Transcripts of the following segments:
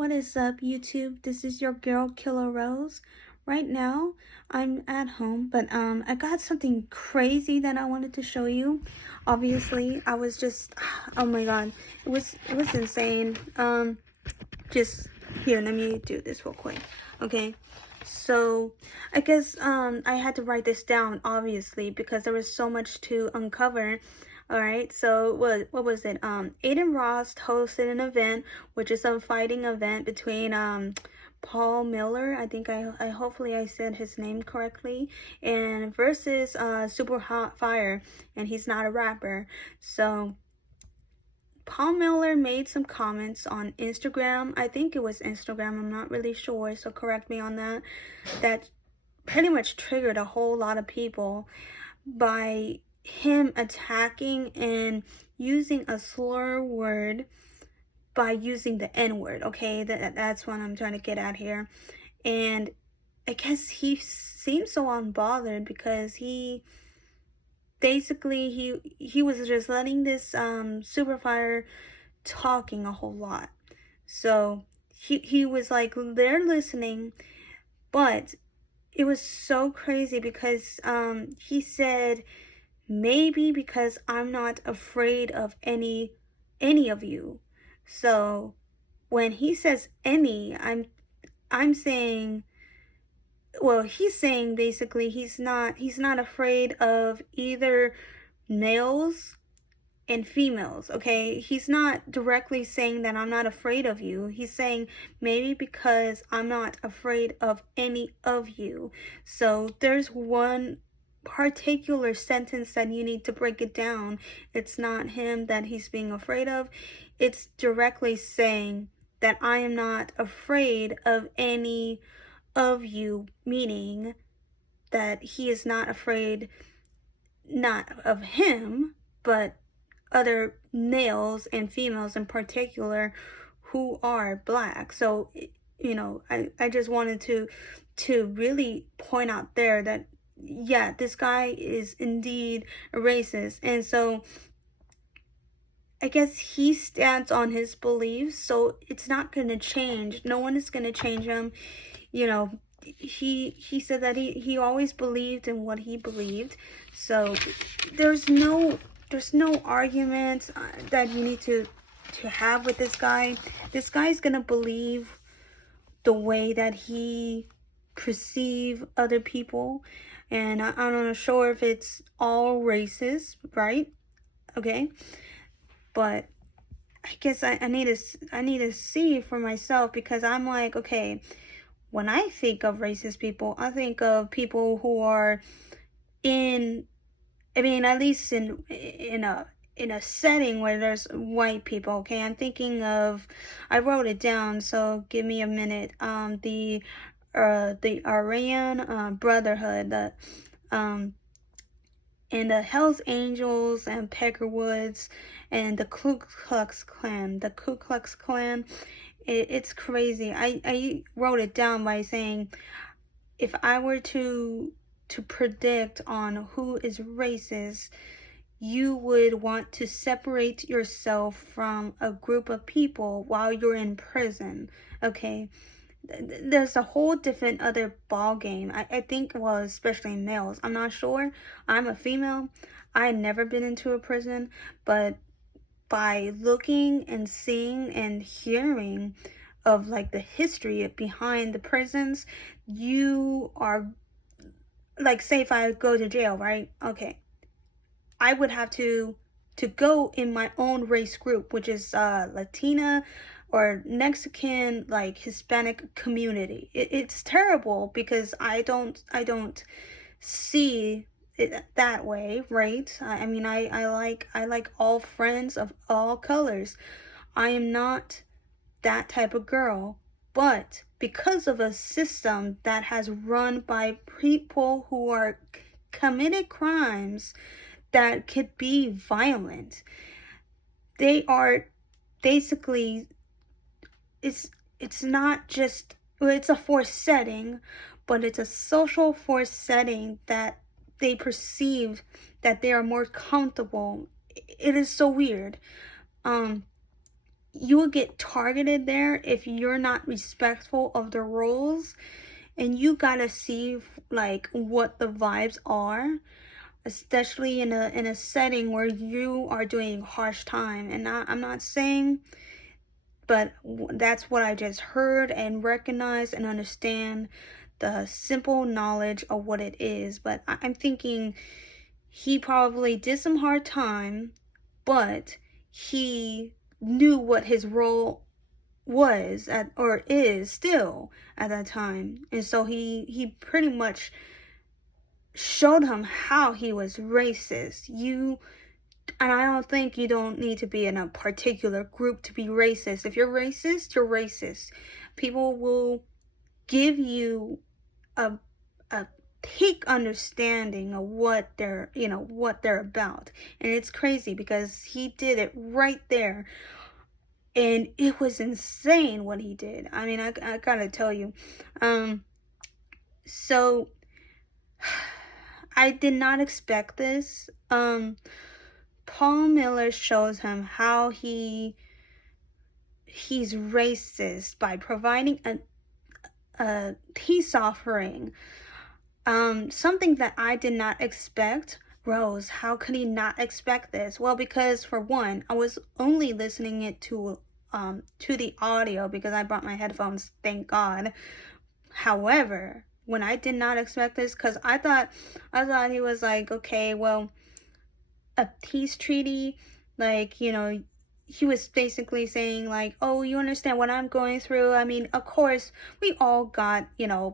What is up, YouTube? This is your girl, Killer Rose. Right now, I'm at home, but I got something crazy that I wanted to show you. Obviously, I was just, oh my god, it was insane. Just here, let me do this real quick. Okay, so I guess I had to write this down, obviously, because there was so much to uncover. All right, so what was it? Adin Ross hosted an event, which is a fighting event between Paul Miller, I think I hopefully I said his name correctly, and versus Super Hot Fire, and he's not a rapper. So Paul Miller made some comments on Instagram. I think it was Instagram, I'm not really sure, so correct me on that. That pretty much triggered a whole lot of people by him attacking and using a slur word by using the N-word. Okay, that's what I'm trying to get at here. And I guess he seems so unbothered because he basically he was just letting this Superfire talking a whole lot. So he was like they're listening, but it was so crazy because he said maybe because I'm not afraid of any of you. So when he says any, I'm saying, well, he's saying basically he's not afraid of either males and females. Okay, he's not directly saying that I'm not afraid of you. He's saying maybe because I'm not afraid of any of you. So there's one particular sentence that you need to break it down. It's not him that he's being afraid of. It's directly saying that I am not afraid of any of you, meaning that he is not afraid, not of him, but other males and females in particular who are black. So I just wanted to really point out there that yeah, this guy is indeed a racist. And so I guess he stands on his beliefs, so it's not going to change. No one is going to change him. You know, he said that he always believed in what he believed. So there's no argument that you need to have with this guy. This guy's going to believe the way that he perceive other people, and I'm not sure if it's all racist, right? Okay, but I guess I need to see for myself, because I'm like, okay, when I think of racist people, I think of people who are in, I mean, at least in a setting where there's white people. Okay, I'm thinking of, I wrote it down, so give me a minute. The Aryan Brotherhood, and the Hells Angels and Peckerwoods and the Ku Klux Klan. The Ku Klux Klan, it's crazy. I wrote it down by saying, if I were to predict on who is racist, you would want to separate yourself from a group of people while you're in prison. Okay, there's a whole different other ball game. I think, well, especially males, I'm not sure. I'm a female. I never been into a prison, but by looking and seeing and hearing of like the history behind the prisons, you are like, say if I go to jail, right? Okay, I would have to go in my own race group, which is Latina or Mexican, like Hispanic community. It's terrible because I don't see it that way, right? I mean, I like all friends of all colors. I am not that type of girl, but because of a system that has run by people who are committed crimes that could be violent, they are basically, it's not just, well, it's a forced setting, but it's a social forced setting that they perceive that they are more comfortable. It is so weird. you will get targeted there if you're not respectful of the rules, and you gotta see like what the vibes are, especially in a setting where you are doing harsh time. And I'm not saying, but that's what I just heard and recognize and understand the simple knowledge of what it is. But I'm thinking he probably did some hard time, but he knew what his role was at, or is still at that time. And so he pretty much showed him how he was racist. And I don't think you don't need to be in a particular group to be racist. If you're racist, you're racist. People will give you a peak understanding of what they're, what they're about. And it's crazy because he did it right there. And it was insane what he did. I mean, I gotta tell you. So I did not expect this. Paul Miller shows him how he's racist by providing a peace offering. Something that I did not expect. Rose, how could he not expect this? Well, because for one, I was only listening it to the audio because I brought my headphones, thank God. However, when I did not expect this, because I thought he was like, okay, well, a peace treaty, like, he was basically saying like, oh, you understand what I'm going through. I mean, of course, we all got,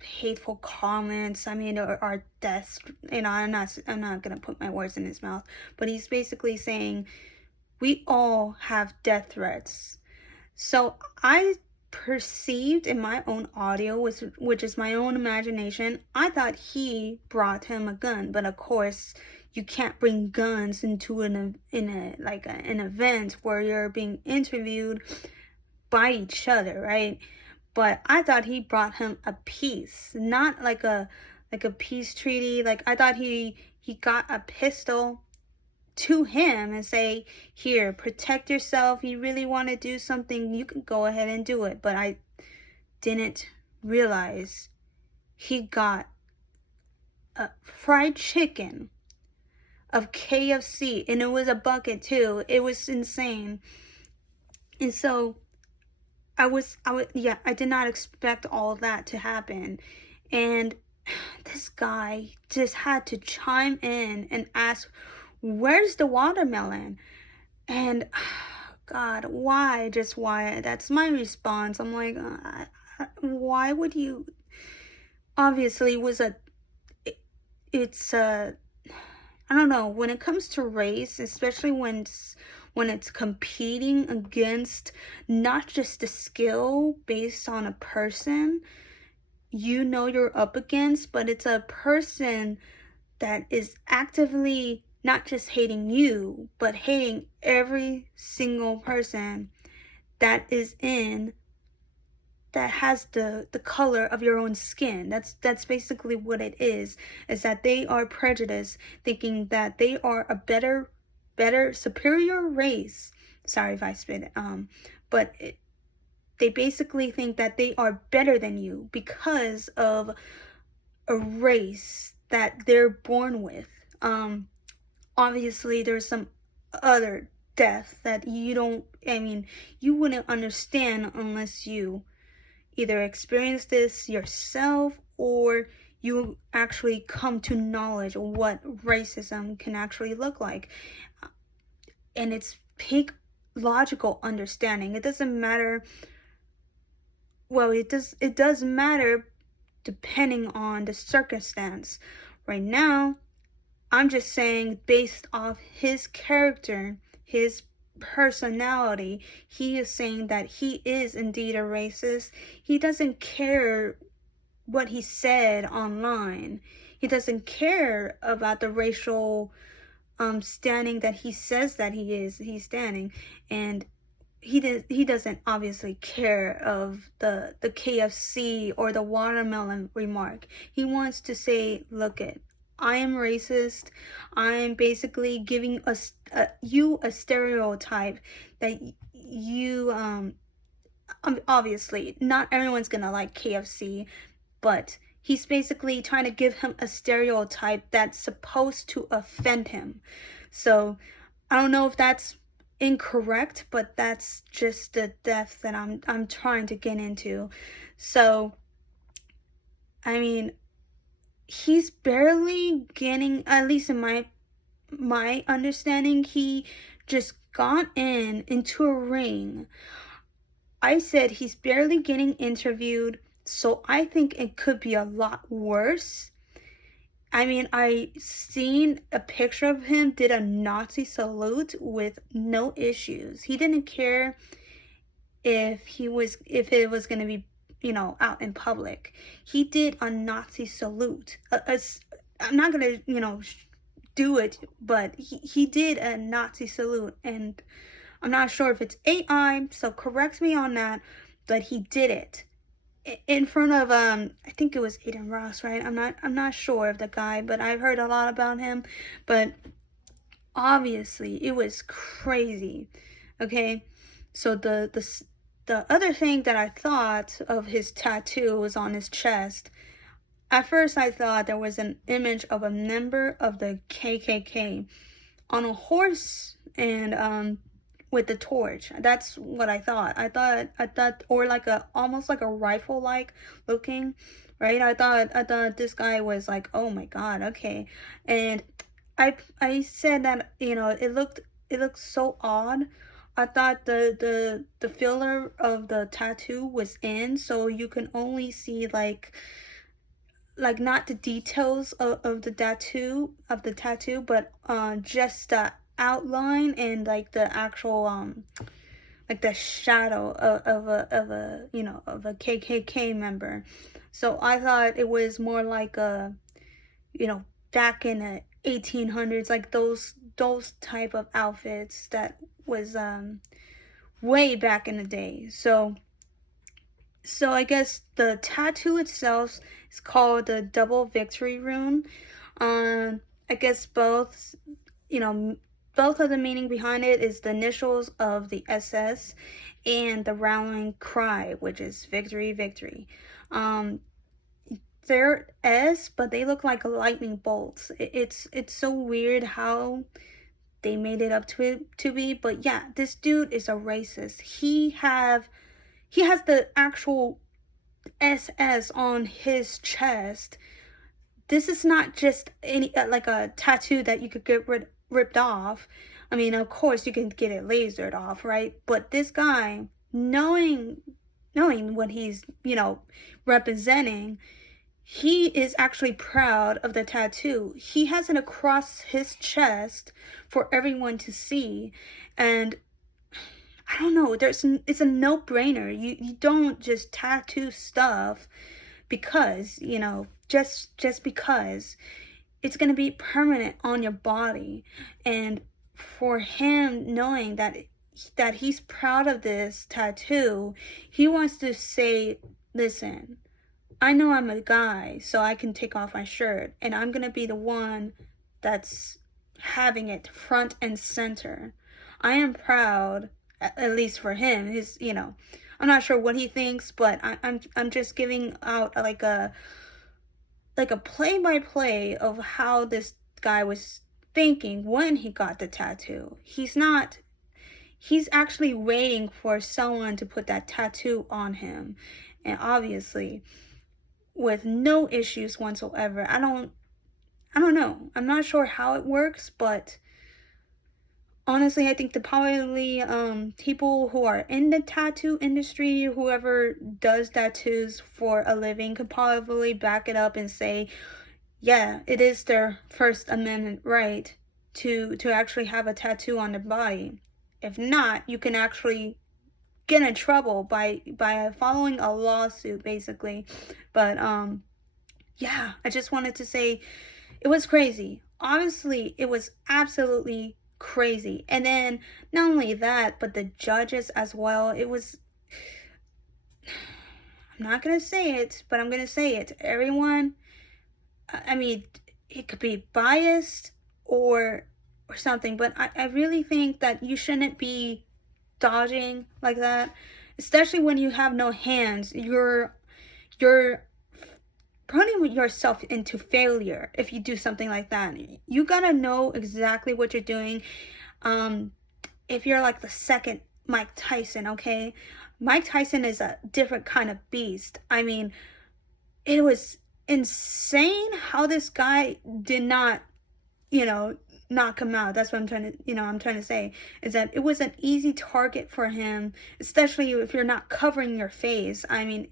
hateful comments. I mean, or deaths, I'm not gonna put my words in his mouth, but he's basically saying we all have death threats. So I perceived in my own audio, which is my own imagination, I thought he brought him a gun, but of course you can't bring guns into an event where you're being interviewed by each other, right? But I thought he brought him a peace, not like a peace treaty. Like, I thought he got a pistol to him and say, here, protect yourself. You really want to do something, you can go ahead and do it. But I didn't realize he got a fried chicken of KFC, and it was a bucket too. It was insane. And so I did not expect all that to happen. And this guy just had to chime in and ask, where's the watermelon? And God, why? Just why? That's my response. I'm like, why would you? Obviously, it's I don't know, when it comes to race, especially when it's competing against not just the skill based on a person you're up against, but it's a person that is actively not just hating you, but hating every single person that has the color of your own skin. That's basically what it is that they are prejudiced, thinking that they are a better superior race. Sorry if I spit. But they basically think that they are better than you because of a race that they're born with. Obviously there's some other death that you wouldn't understand unless you either experience this yourself or you actually come to knowledge of what racism can actually look like. And it's peak logical understanding. It doesn't matter. Well, it does matter depending on the circumstance. Right now, I'm just saying, based off his character, his personality, he is saying that he is indeed a racist. He doesn't care what he said online. He doesn't care about the racial standing that he says that he's standing. And he doesn't obviously care of the KFC or the watermelon remark. He wants to say, look it, I am racist. I'm basically giving you a stereotype that you obviously not everyone's gonna like KFC, but he's basically trying to give him a stereotype that's supposed to offend him. So I don't know if that's incorrect, but that's just the depth that I'm trying to get into. So I mean, he's barely getting, at least in my understanding, he just got into a ring. I said he's barely getting interviewed, so I think it could be a lot worse. I mean, I seen a picture of him did a Nazi salute with no issues. He didn't care if it was going to be, out in public. He did a Nazi salute. I'm not going to, do it, but he did a Nazi salute, and I'm not sure if it's AI, so correct me on that, but he did it in front of I think it was Adin Ross, right? I'm not sure of the guy, but I've heard a lot about him. But obviously it was crazy. Okay, so the other thing that I thought of his tattoo was on his chest. At first I thought there was an image of a member of the KKK on a horse, and with the torch. That's what I thought. I thought, or like a almost like a rifle like looking, right? I thought this guy was like, oh my god, okay. And I said that, it looked so odd. I thought the filler of the tattoo was in, so you can only see like not the details of the tattoo, but just the outline and like the actual like the shadow of a KKK member. So I thought it was more like a, back in the 1800s, like those type of outfits that was way back in the day. So I guess the tattoo itself is called the Double Victory Rune. I guess both of the meaning behind it is the initials of the SS and the rallying cry, which is victory, victory. They're S, but they look like lightning bolts. It's so weird how they made it up to be, but yeah, this dude is a racist. He has the actual SS on his chest. This is not just any like a tattoo that you could get ripped off. I mean, of course you can get it lasered off, right? But this guy, knowing what he's, representing, he is actually proud of the tattoo. He has it across his chest for everyone to see, and I don't know, it's a no-brainer. You don't just tattoo stuff because, just because. It's going to be permanent on your body. And for him knowing that he's proud of this tattoo, he wants to say, listen, I know I'm a guy, so I can take off my shirt, and I'm going to be the one that's having it front and center. I am proud, at least for him. I'm not sure what he thinks, but I'm just giving out like a play-by-play of how this guy was thinking when he got the tattoo. He's actually waiting for someone to put that tattoo on him, and obviously with no issues whatsoever. I don't know. I'm not sure how it works, but honestly, I think probably people who are in the tattoo industry, whoever does tattoos for a living, could probably back it up and say, yeah, it is their First Amendment right to actually have a tattoo on their body. If not, you can actually get in trouble by following a lawsuit, basically. But yeah, I just wanted to say it was crazy. Honestly, it was absolutely crazy. And then not only that, but the judges as well. It was, I'm not gonna say it, but I'm gonna say it. Everyone, I mean, it could be biased or something, but I really think that you shouldn't be dodging like that, especially when you have no hands. You're putting yourself into failure if you do something like that. You gotta know exactly what you're doing. If you're like the second Mike Tyson, okay? Mike Tyson is a different kind of beast. I mean, it was insane how this guy did not, knock him out. That's what I'm trying to say, is that it was an easy target for him, especially if you're not covering your face. I mean,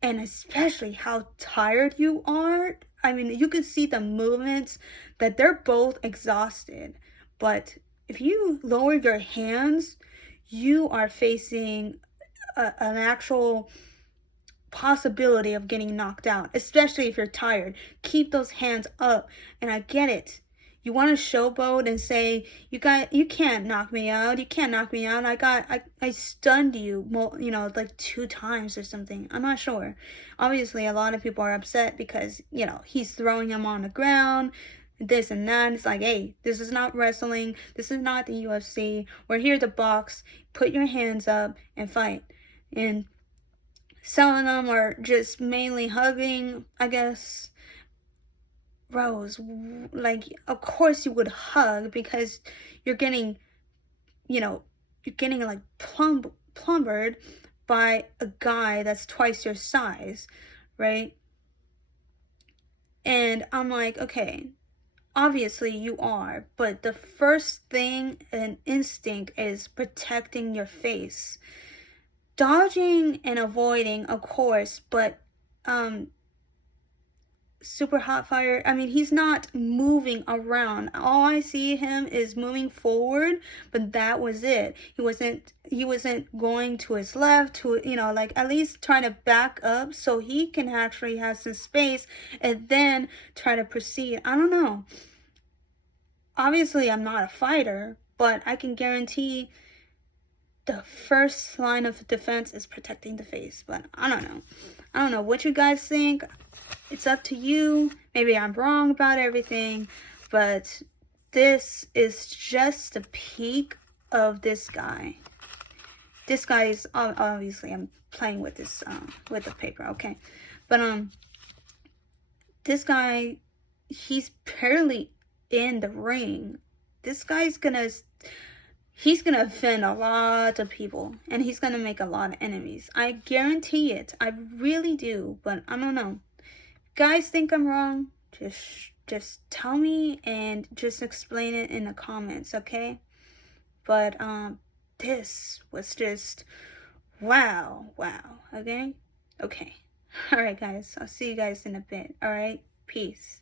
and especially how tired you are. I mean, you can see the movements that they're both exhausted. But if you lower your hands, you are facing an actual possibility of getting knocked out, especially if you're tired. Keep those hands up. And I get it. You want to showboat and say, you can't knock me out. You can't knock me out. I stunned you, like 2 times or something. I'm not sure. Obviously, a lot of people are upset because, he's throwing him on the ground, this and that. It's like, hey, this is not wrestling. This is not the UFC. We're here to box. Put your hands up and fight. And some of them are just mainly hugging, I guess. Rose, like, of course you would hug because you're getting, like plumbered by a guy that's twice your size, right? And I'm like, okay, obviously you are, but the first thing and instinct is protecting your face. Dodging and avoiding, of course, but Super Hot Fire, I mean, he's not moving around. All I see him is moving forward, but that was it. He wasn't going to his left, to, like, at least trying to back up so he can actually have some space and then try to proceed. I don't know. Obviously, I'm not a fighter, but I can guarantee the first line of defense is protecting the face. But I don't know what you guys think. It's up to you. Maybe I'm wrong about everything, but this is just a peek of this guy. This guy is, obviously, I'm playing with this, with the paper, okay? But, this guy, he's barely in the ring. This guy's he's gonna offend a lot of people, and he's gonna make a lot of enemies. I guarantee it. I really do, but I don't know. Guys think I'm wrong, just tell me and just explain it in the comments, okay? But this was just wow, okay? All right, guys, I'll see you guys in a bit. All right, peace.